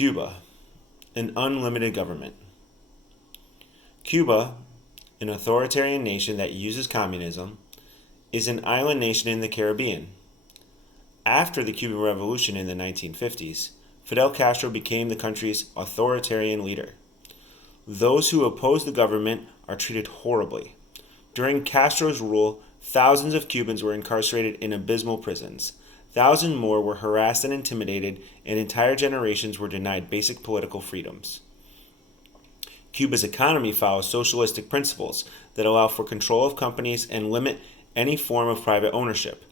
Cuba, an unlimited government. Cuba, an authoritarian nation that uses communism, is an island nation in the Caribbean. After the Cuban Revolution in the 1950s, Fidel Castro became the country's authoritarian leader. Those who oppose the government are treated horribly. During Castro's rule, thousands of Cubans were incarcerated in abysmal prisons. Thousands more were harassed and intimidated, and entire generations were denied basic political freedoms. Cuba's economy follows socialistic principles that allow for control of companies and limit any form of private ownership.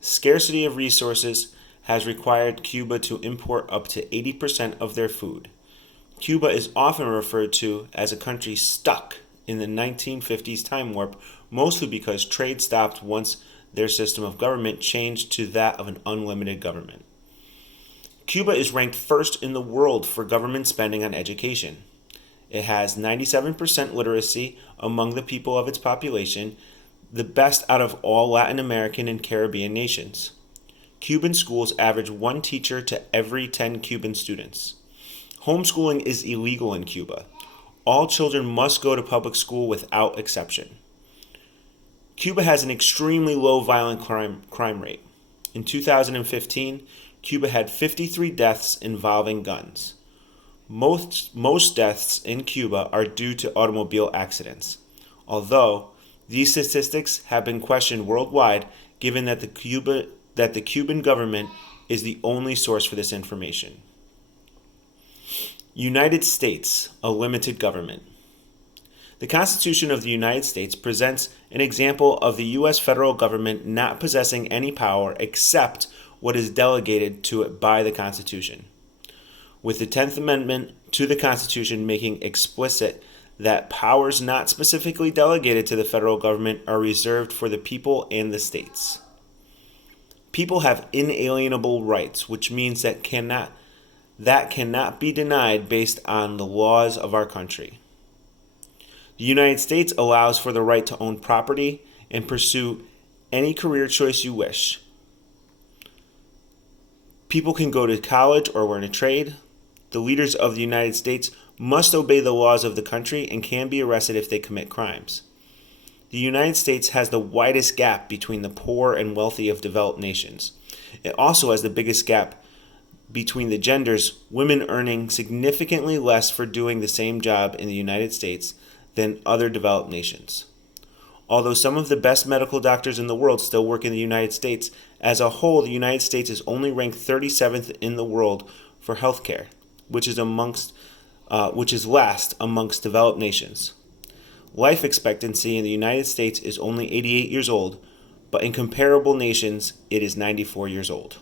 Scarcity of resources has required Cuba to import up to 80% of their food. Cuba is often referred to as a country stuck in the 1950s time warp, mostly because trade stopped once their system of government changed to that of an unlimited government. Cuba is ranked first in the world for government spending on education. It has 97% literacy among the people of its population, the best out of all Latin American and Caribbean nations. Cuban schools average one teacher to every 10 Cuban students. Homeschooling is illegal in Cuba. All children must go to public school without exception. Cuba has an extremely low violent crime rate. In 2015, Cuba had 53 deaths involving guns. Most deaths in Cuba are due to automobile accidents, although these statistics have been questioned worldwide given that the Cuban government is the only source for this information. United States, a limited government. The Constitution of the United States presents an example of the U.S. federal government not possessing any power except what is delegated to it by the Constitution, with the 10th Amendment to the Constitution making explicit that powers not specifically delegated to the federal government are reserved for the people and the states. People have inalienable rights, which means that cannot be denied based on the laws of our country. The United States allows for the right to own property and pursue any career choice you wish. People can go to college or learn a trade. The leaders of the United States must obey the laws of the country and can be arrested if they commit crimes. The United States has the widest gap between the poor and wealthy of developed nations. It also has the biggest gap between the genders, women earning significantly less for doing the same job in the United States than other developed nations. Although some of the best medical doctors in the world still work in the United States, as a whole, the United States is only ranked 37th in the world for healthcare, which is last amongst developed nations. Life expectancy in the United States is only 88 years old, but in comparable nations, it is 94 years old.